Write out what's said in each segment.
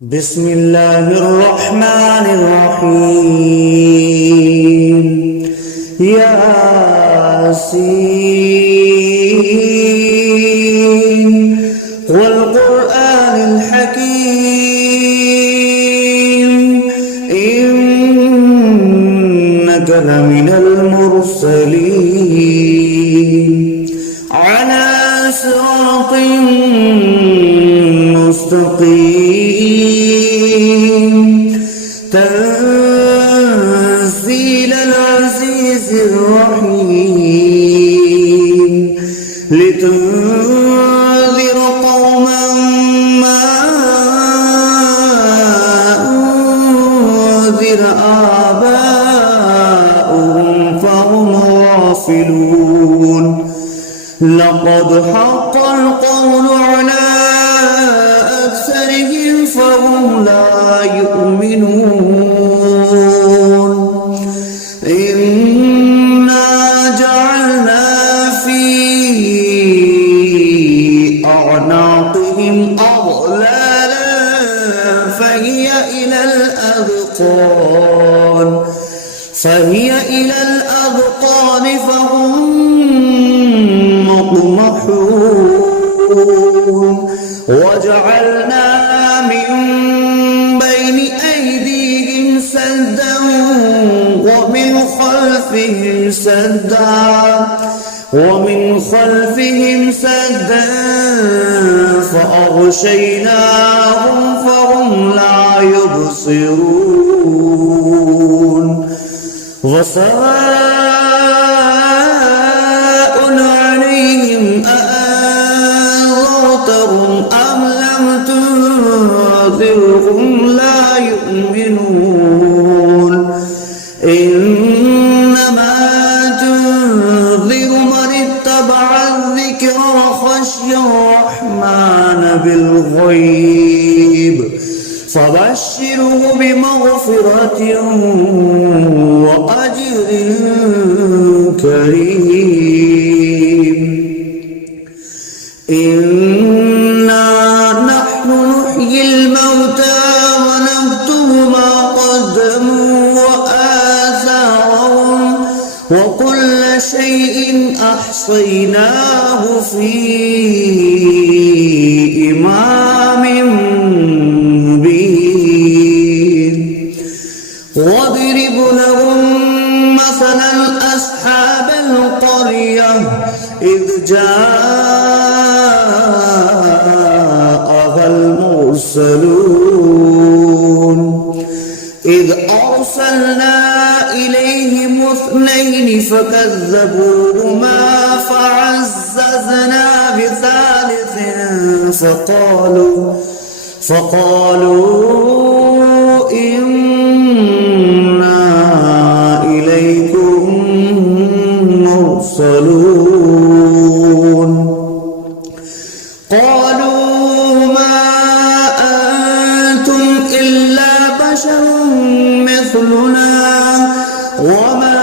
بسم الله الرحمن الرحيم ياسين والقرآن الحكيم إنك لمن المرسلين على صراط مستقيم تنزيل العزيز الرحيم لتنذر قوما ما أنذر آباؤهم فهم غافلون لقد حق القول على أكثرهم فهم لا يؤمنون إنا جعلنا في أعناقهم أغلالا فهي إلى الأذقان فهم مقمحون وجعلنا من بين أيديهم سدا ومن خلفهم سدا فأغشيناهم فهم لا يبصرون وسواء عليهم أأنذرتهم أم لم تنذرهم لا يؤمنون إنما تنذر من اتبع الذكر وخشي الرحمن بالغيب فبشره بمغفرة وأجر كريم إنا نحن نحيي الموتى ونكتب ما قدموا وآثارهم وكل شيء أحصيناه في إمام مبين واضرب لهم مثلا أصحاب القرية إذ جاءها المرسلون إذ أرسلنا إليهم اثنين فكذبوهما فعززنا بثالث فقالوا إنا إليكم مرسلون قالوا ما أنتم إلا بشر مثلنا وما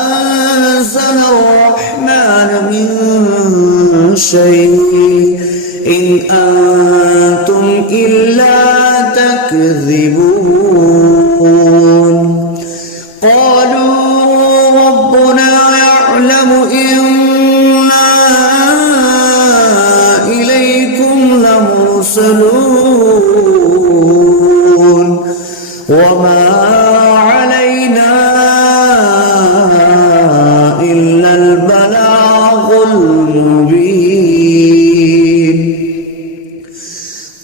أنزل الرحمن من شيء إن أنتم إلا تكذبون قالوا ربنا يعلم إنا إليكم لمرسلون وما علينا إلا البلاغ المبين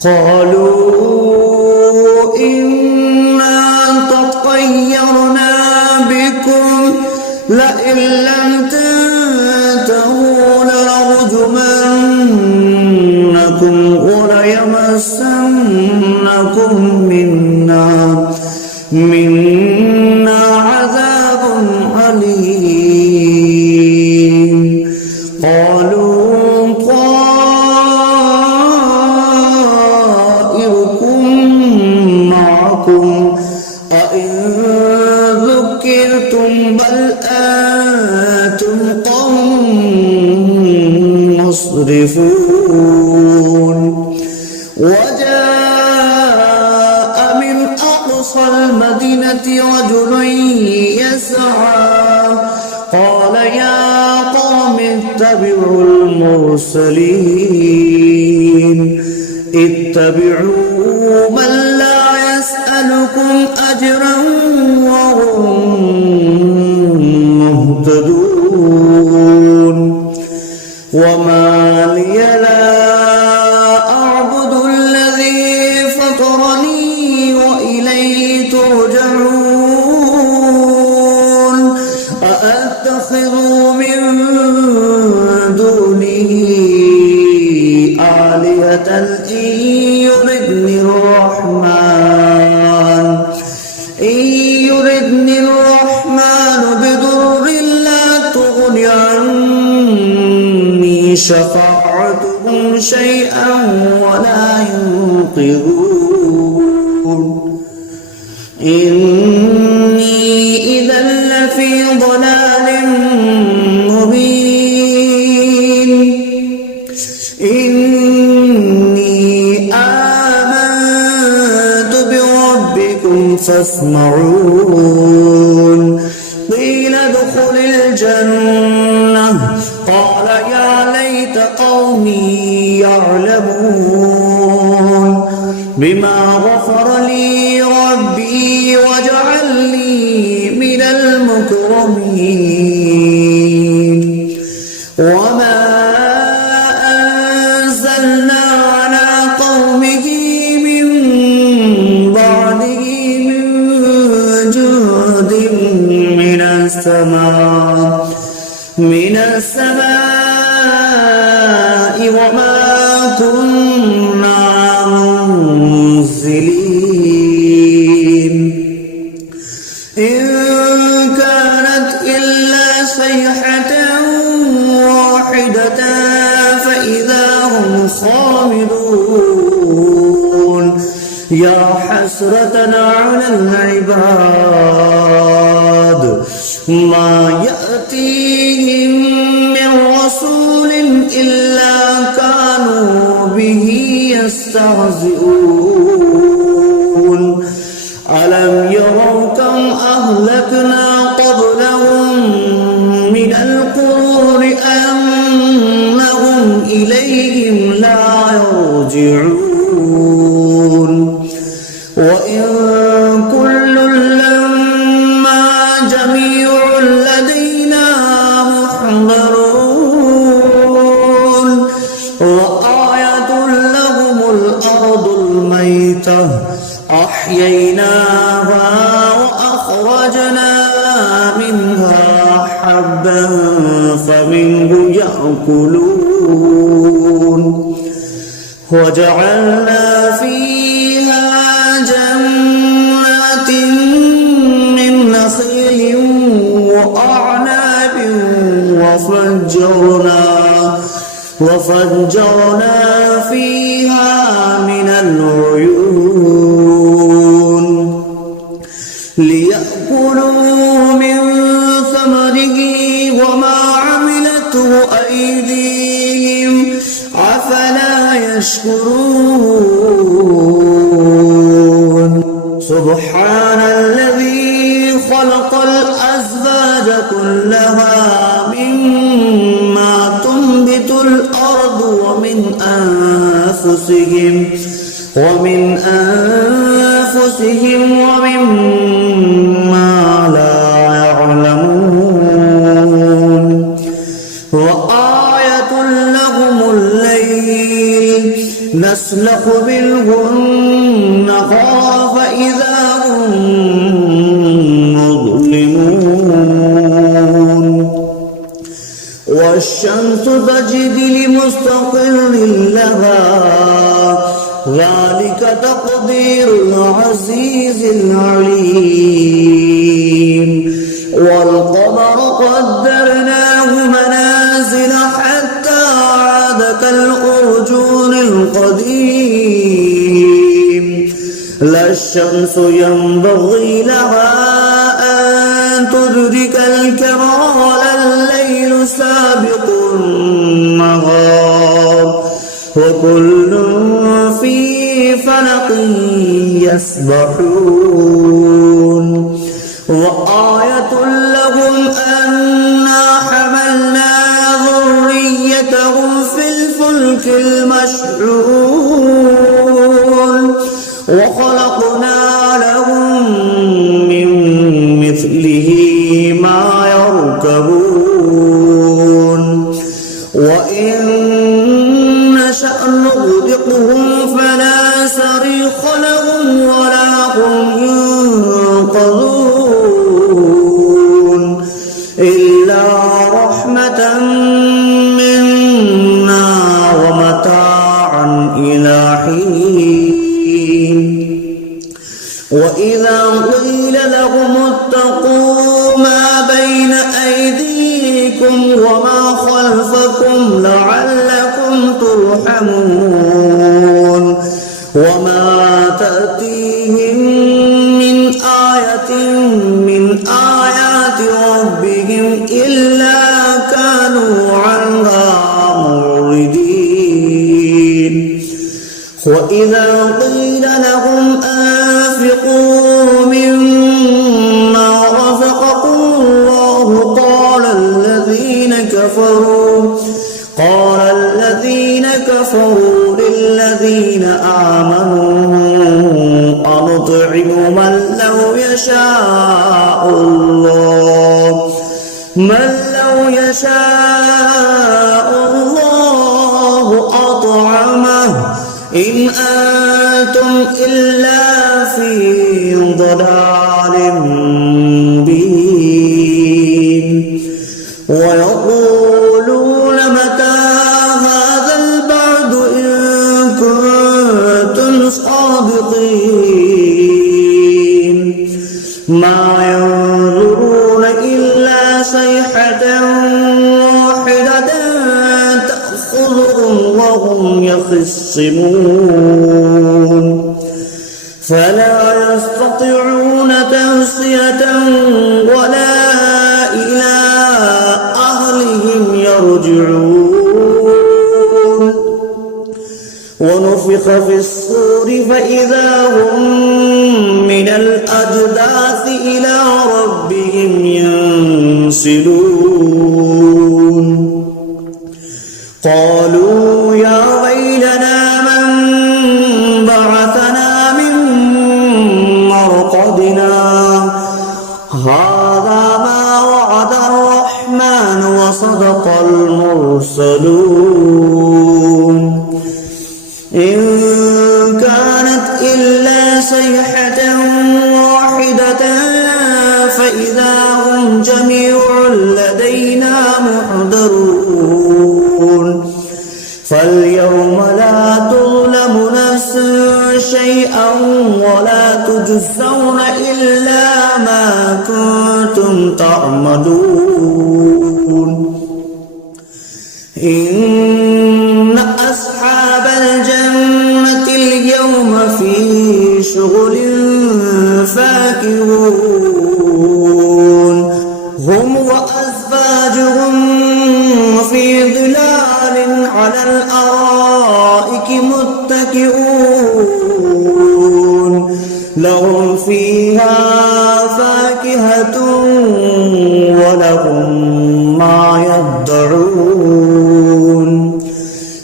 قالوا إنا تطيرنا بكم لئن لم تنتهوا لنرجمنكم وليمسنكم منا عذاب أليم قالوا طائركم معكم أئن ذكرتم بل أنتم قوم مسرفون وجاء أقصى المدينة رجل يسعى قال يا قوم اتبعوا المرسلين اتبعوا من لا يسألكم أجرا وهم مهتدون وما لي لا أعبد الذي فطرني وإليه ترجعون أأتخذ من دونه آلهة إن يردني الرحمن بضر لا تغن عني شفاعتهم شيئا ولا ينقذون إني إذا لفي ضلال مبين إني آمنت بربكم فاسمعون قيل ادخل الجنة قال يا ليت قومي يعلمون بما غفر لي ربي وجعلني من المكرمين وما أنزلنا على قومه من بعده من جند من السماء وما كنا منزلين إن كانت إلا صيحة واحدة فإذا هم خامدون يا حسرة على العباد ما يأتيهم من رسول إلا كانوا به يستهزئون ألم يروا كم أهلكنا قبلهم من القرون أنهم إليهم لا يرجعون وإن كل لما جميع لدينا محضرون وآية لهم الأرض الميتة أحييناها وأخرجنا منها حبا فمنه يأكلون وجعلنا فيها جنات من نخيل وأعناب وفجرنا فيها من العيون ليأكلوا من ثمره وما عملته أيديهم أفلا يشكرون سبحان الذي خلق الأزواج كلها مما تنبت الأرض ومن أنفسهم ومما لا يعلمون وآية لهم الليل نسلخ منه النهار فإذا هم مظلمون والشمس تجري لمستقر لها ذلك تقدير العزيز العليم والقمر قدرناه منازل حتى عاد كالأرجون القديم لا الشمس ينبغي لها أن تدرك الكمال الليل سابق النهار وكل في فلق يسبحون وخلقنا لهم من مثله ما يركبون وإن نشأ نغرقهم فلا صريخ لهم ولا هم ينقذون إلا رحمة منا ومتاعا إلى حين وإذا قيل لهم اتقوا ما بين أيديكم وما خلفكم لعلكم ترحمون وما تأتيهم من آية من آيات ربهم إلا كانوا عنها معرضين وإذا قيل لهم أنفقوا مما رزقكم الله قال الذين كفروا للذين آمنوا أنطعم من لو يشاء الله أطعمه إن أنتم إلا في ضلال مبين ويقولون متى هذا البعد إن كنتم صادقين ما ينظرون إلا صيحة واحدة تأخذهم وهم يخصمون فلا يستطيعون توصية ولا إلى أهلهم يرجعون ونفخ في الصور فإذا هم من الأجداث إلى ربهم ينسلون قالوا يا ويلنا من بعثنا من مرقدنا هذا ما وعد الرحمن وصدق المرسلون إن كانت إلا صيحة واحدة فإذا هم جميع لدينا محضرون فاليوم لا تظلم نفس شيئا ولا تجزون إلا ما كنتم تعملون إن أصحاب الجنة اليوم في شغل فاكهون هم وأزواجهم في ظلال على الأرائك متكئون لهم فيها فاكهة ولهم ما يدعون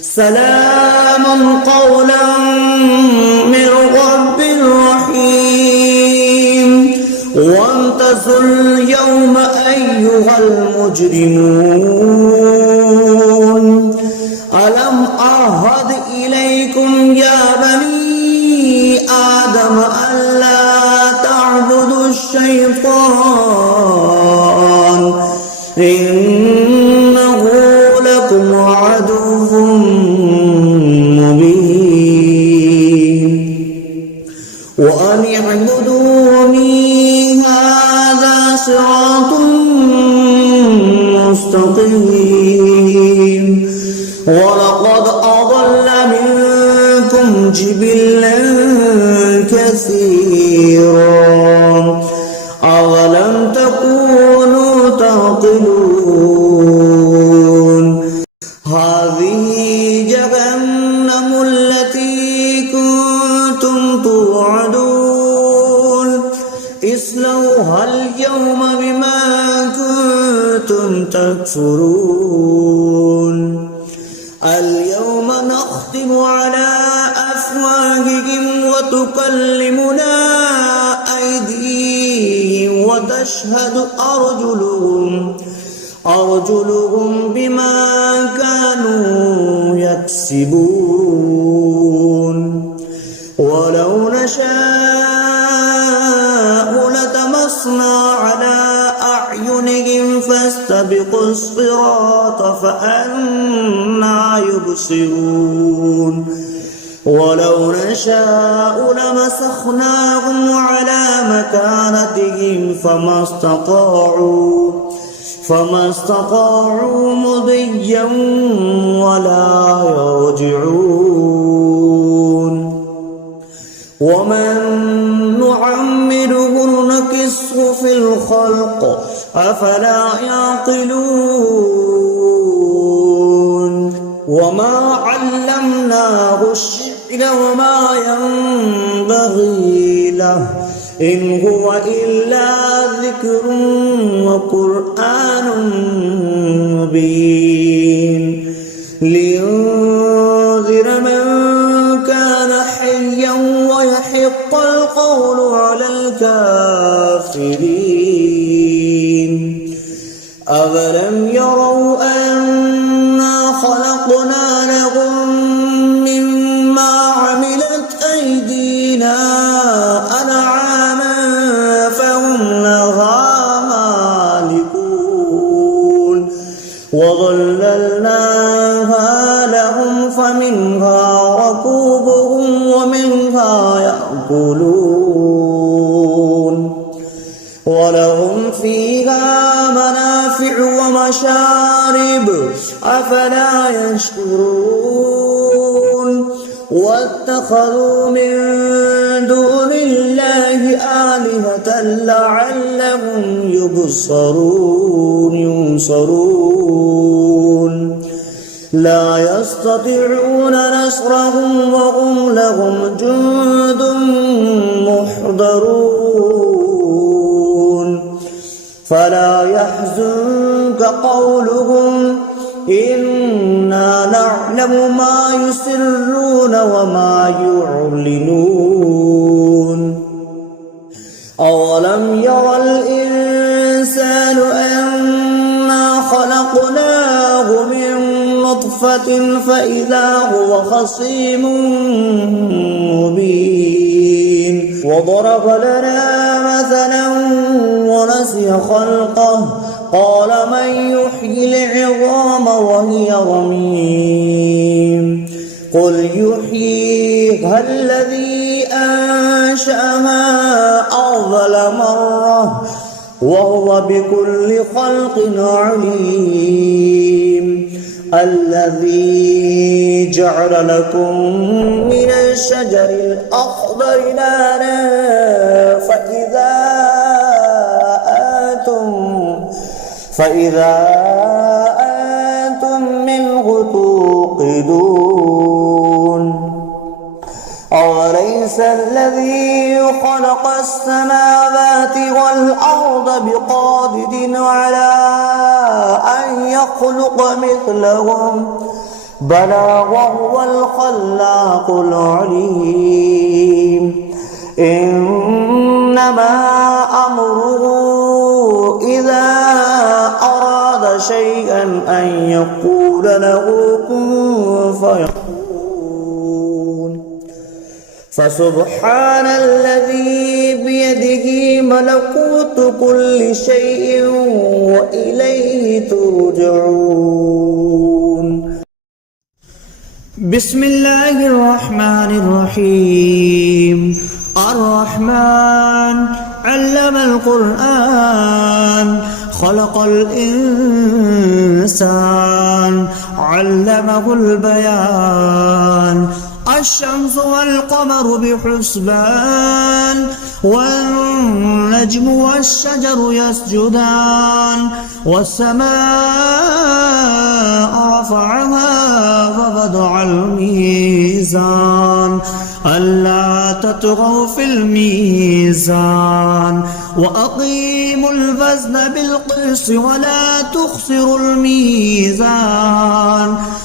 سلام قولا من رب رحيم وامتازوا اليوم أيها المجرمون ألم أعهد إليكم يا بني آدم ألا تعبدوا الشيطان إنه لكم عدو مبين وأن اعبدوني هذا صراط مستقيم ولقد أضل منكم جبلا كثيرا أولم تكونوا تعقلون هذه جهنم التي كنتم توعدون اصلوها اليوم بما كنتم تكفرون اليوم نختم على أفواههم تكلمنا أيديهم وتشهد أرجلهم بما كانوا يكسبون ولو نشاء لطمسنا على أعينهم فاستبقوا الصراط فأنى يبصرون ولو نشاء لمسخناهم على مكانتهم فما استطاعوا مضيا ولا يرجعون ومن نعمره نكسه في الخلق أفلا يعقلون وما علمناه الشعر وما ينبغي له إن هو إلا ذكر وقرآن مبين لينذر من كان حيا ويحق القول على الكافرين أولم يروا أنا خلقنا لهم مما عملت أيدينا أنعاما فهم لها مالكون وظللناها لهم فمنها ركوبهم ومنها يأكلون ولهم فيها منافع ومشارب أفلا يشكرون واتخذوا من دون الله آلهة لعلهم ينصرون لا يستطيعون نصرهم وهم لهم جند محضرون فلا يحزنك قولهم إنا نعلم ما يسرون وما يعلنون أولم ير الإنسان أنا خلقناه من نطفة فإذا هو خصيم مبين وضرب لنا مثلا ونسي خلقه قال من يحيي العظام وهي رميم قل يحييها الذي أنشأها أول مرة وهو بكل خلق عليم الذي جعل لكم من الشجر الأخضر نارا فإذا أنتم منه توقدون أوليس الذي خلق السماوات والأرض بقادر على أن يخلق مثلهم بلى وهو الخلاق العليم إنما أمره إذا أراد شيئا أن يقول له كن فيكون فسبحان الذي بيده ملكوت كل شيء وإليه ترجعون بسم الله الرحمن الرحيم الرحمن علم القرآن خلق الإنسان علمه البيان الشمس والقمر بحسبان والنجم والشجر يسجدان والسماء رفعها ووضع الميزان ألا تطغوا في الميزان وأقيموا الوزن بالقسط ولا تخسروا الميزان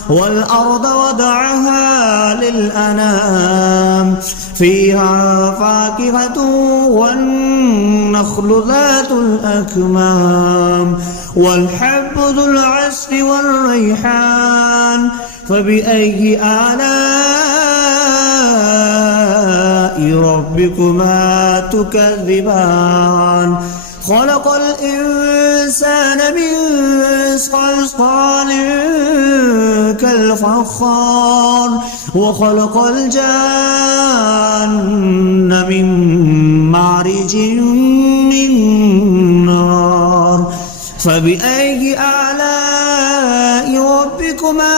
والأرض وضعها للأنام فيها فاكهة والنخل ذات الأكمام والحب ذو العصف والريحان فبأي آلاء ربكما تكذبان خلق الإنسان من صلصال كالفخار وخلق الجان من مارج من نار فبأي آلاء ربكما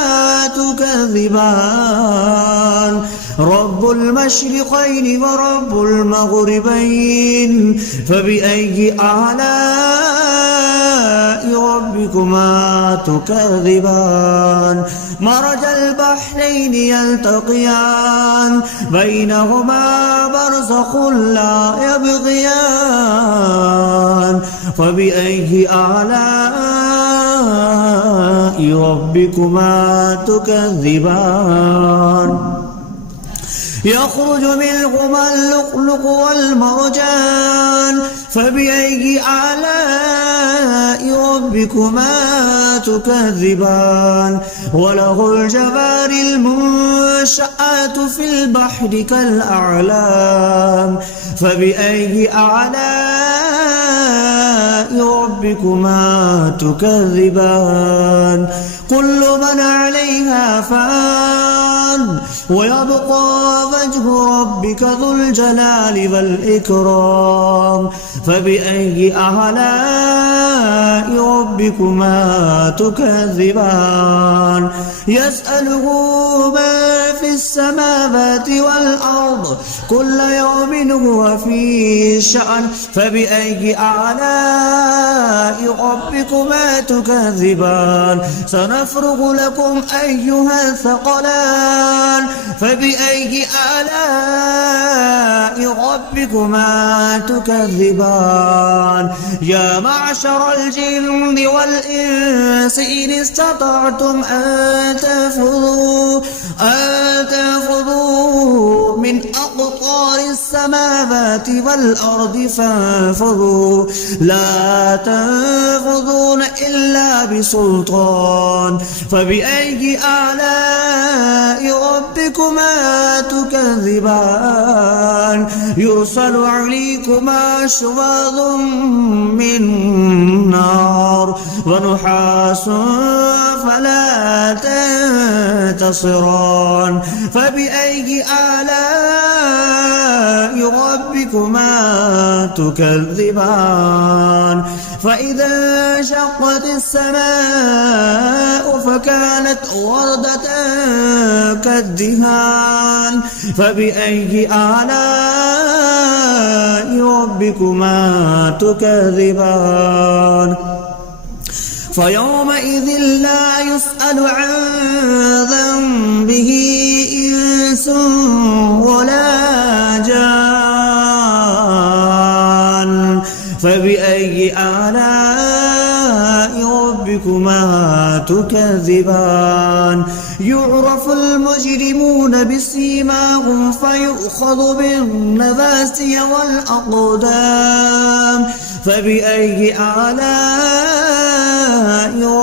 تكذبان رب المشرقين ورب المغربين فبأي آلاء ربكما تكذبان مرج البحرين يلتقيان بينهما برزخ لا يبغيان فبأي آلاء ربكما تكذبان يخرج منهما اللؤلؤ والمرجان فبأي آلاء ربكما تكذبان وله الجوار المنشآت في البحر كالأعلام فبأي آلاء ربكما تكذبان كل من عليها فان ويبقى وجه ربك ذو الجلال والإكرام فبأي آلاء ربكما تكذبان يسأله ما في السماوات والأرض كل يوم هو في شأن فبأي آلاء ربكما تكذبان سنفرغ لكم أيها الثقلان فبأي آلاء ربكما تكذبان يا معشر الجن والإنس إن استطعتم أن تنفذوا من أقطار السماوات والأرض فانفذوا لا تنفذون إلا بسلطان فبأي آلاء ربكما تكذبان يرسل عليكما شواظ من نار ونحاس فلا تنتصران فبأي آلاء ربكما تكذبان فإذا انشقت السماء فكانت وردة كالدهان فبأي آلاء ربكما تكذبان فيومئذ لا يسأل عن ذنبه إنس ولا جان فبأي آلاء ربكما تكذبان يعرف المجرمون بسيماهم فيؤخذ بالنواسي والأقدام فبأي آلاء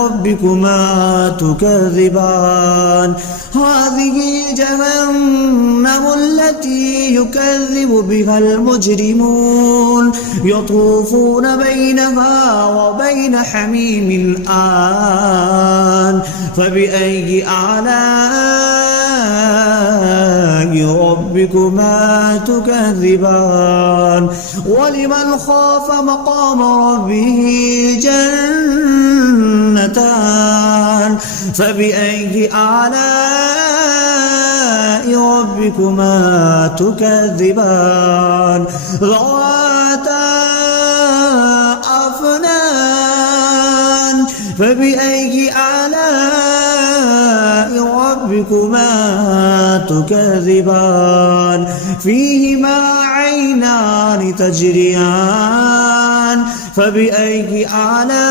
ربكما تكذبان هذه جهنم التي يكذب بها المجرمون يطوفون بينها وبين حميم آن فبأي آلاء ربكما تكذبان ولمن خاف مقام ربه جنتان فبأي آلاء ربكما تكذبان ذواتا أفنان فبأي آلاء ربكما تكذبان فيهما عينان تجريان فبأي آلاء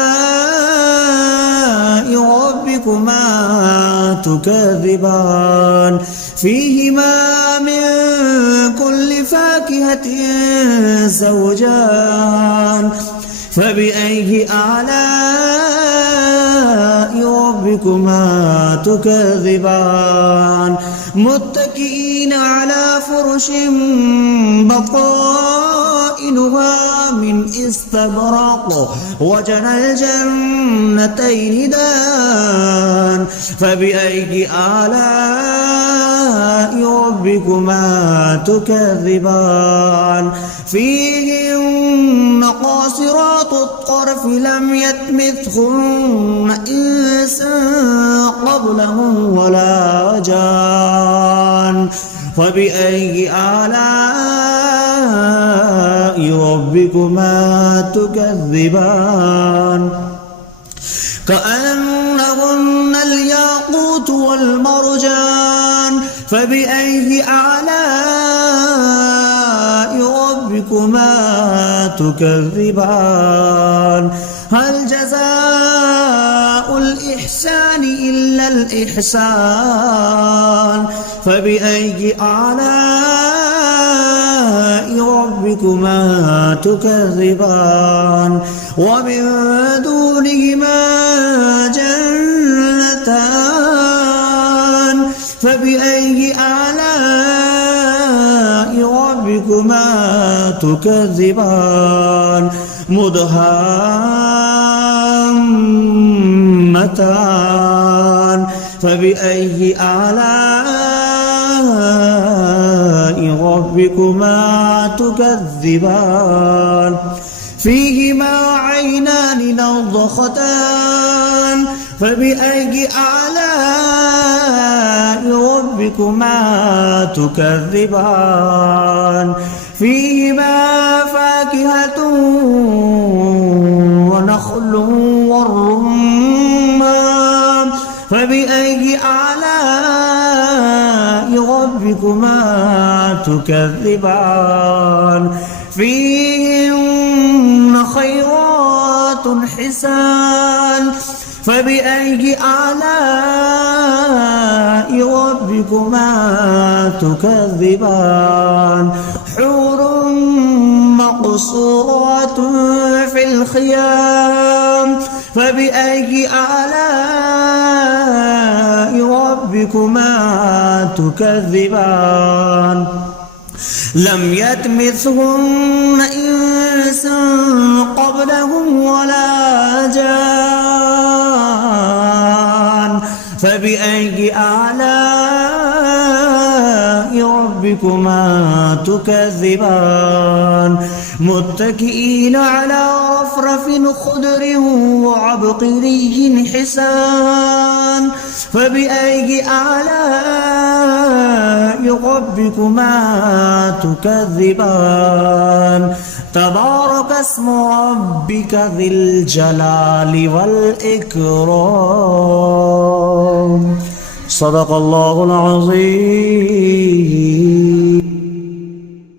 ربكما تكذبان فيهما من كل فاكهة زوجان فبأي آلاء ربكما تكذبان متكئين على فرش بطائنها من استبرق وجنى الجنتين دان فبأي آلاء ربكما تكذبان فيهن قاصرات الطرف لم يطمثهن إنس قبلهم ولا جان فبأي آلاء ربكما تكذبان كأنهن الياقوت والمرجان فبأي آلاء ربكما تكذبان هل جزاء الإحسان إلا الإحسان فبأي آلاء ربكما تكذبان ومن دونهما جنتان فبأي آلاء ربكما تكذبان مدهامتان فبأي آلاء ربكما تكذبان فيهما عينان نضختان فبأي آلاء ربكما تكذبان فيهما فاكهة ونخل والرمان فبأي آلاء ربكما تكذبان فيهن خيرات حسان فبأي آلاء ربكما تكذبان حور مقصورات في الخيام فبأي آلاء ربكما تكذبان لم يطمثهن إنس قبلهم ولا جان فبأي آلاء ربكما تكذبان متكئين على رفرف خضر وعبقري حسان فبأي آلاء ربكما تكذبان تبارك اسم ربك ذي الجلال والإكرام صدق الله العظيم.